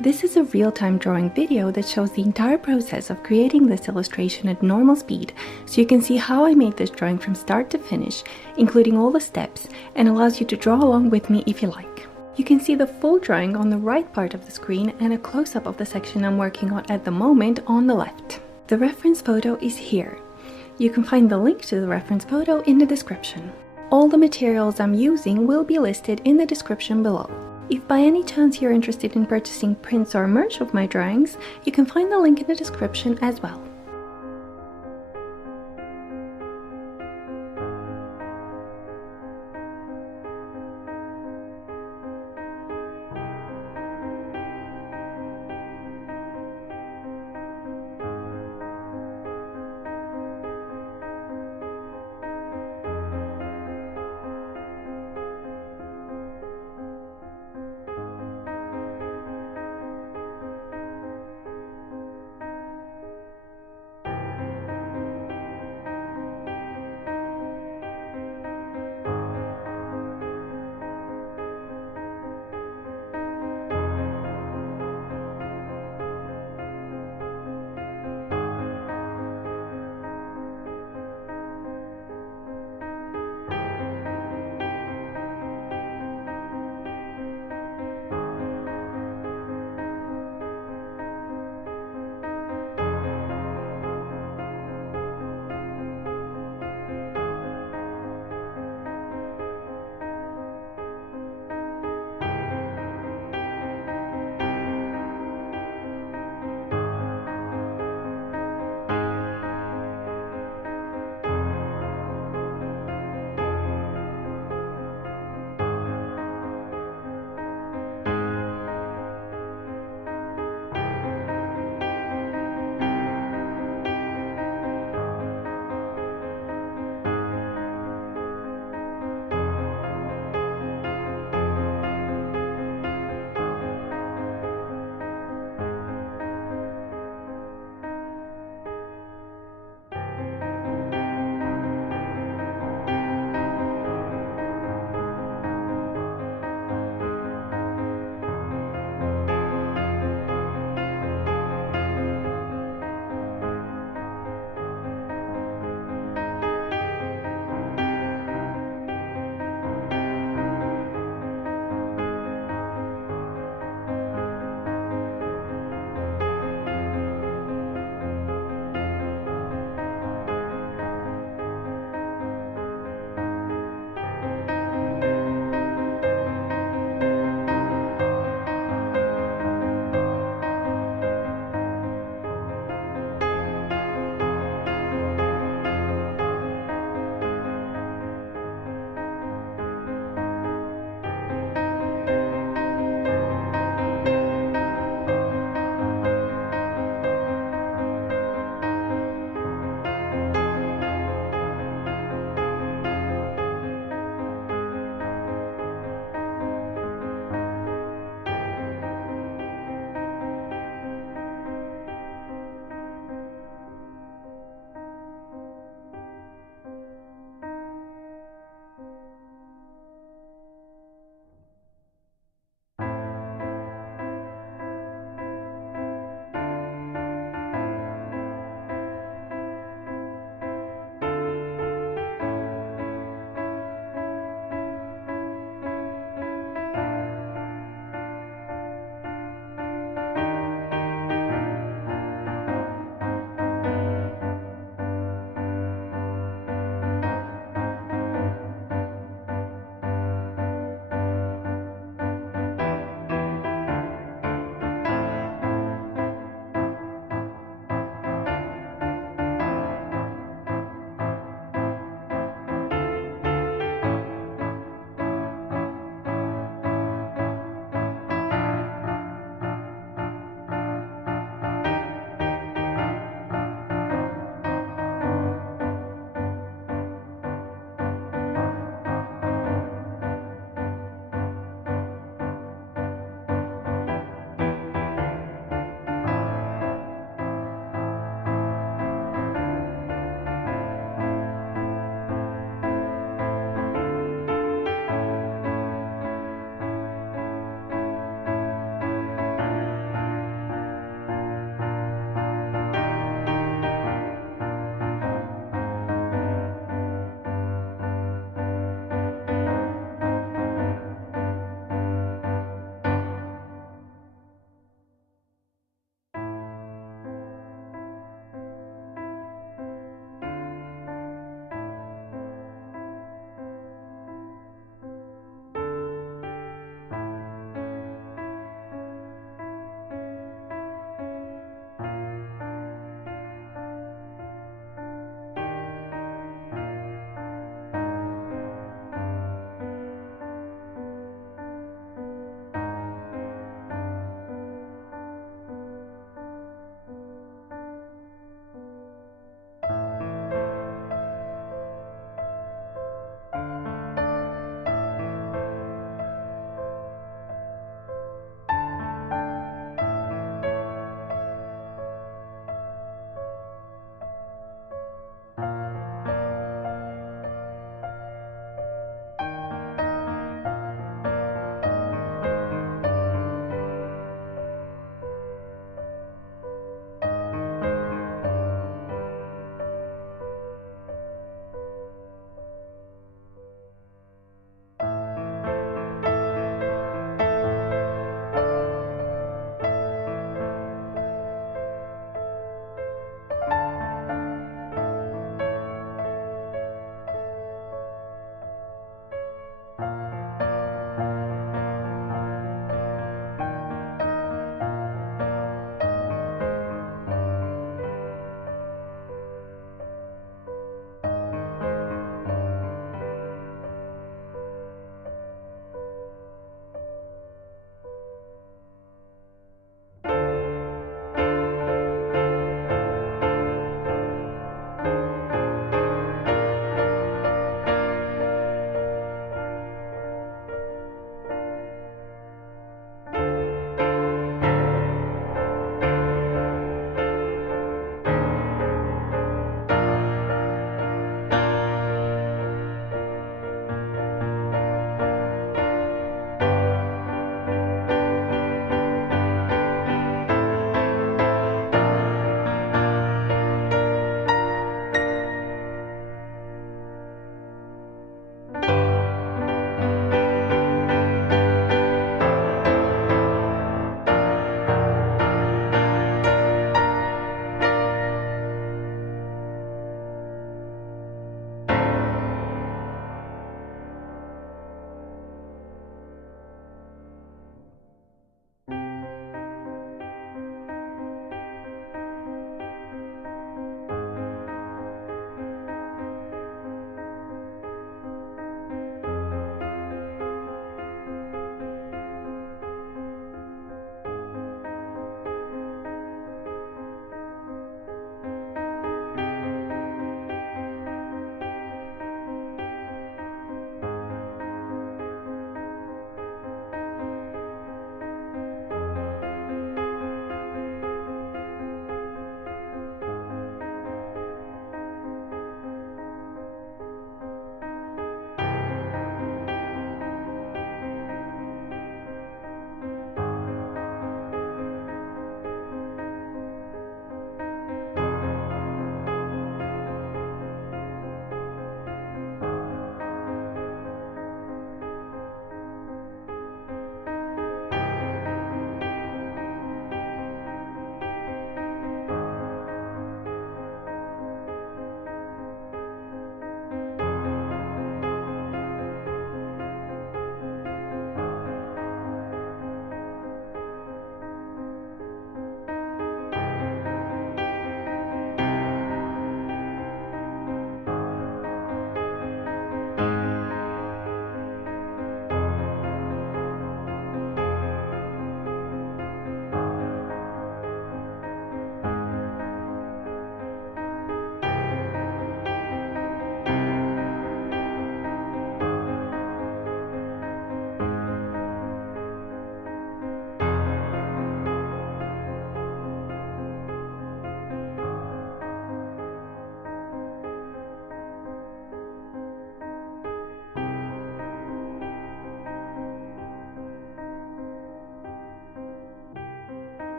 This is a real-time drawing video that shows the entire process of creating this illustration at normal speed, so you can see how I made this drawing from start to finish, including all the steps, and allows you to draw along with me if you like. You can see the full drawing on the right part of the screen and a close-up of the section I'm working on at the moment on the left. The reference photo is here. You can find the link to the reference photo in the description. All the materials I'm using will be listed in the description below. If by any chance you're interested in purchasing prints or merch of my drawings, you can find the link in the description as well.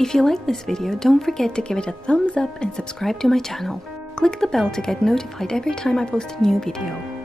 If you like this video, don't forget to give it a thumbs up and subscribe to my channel. Click the bell to get notified every time I post a new video.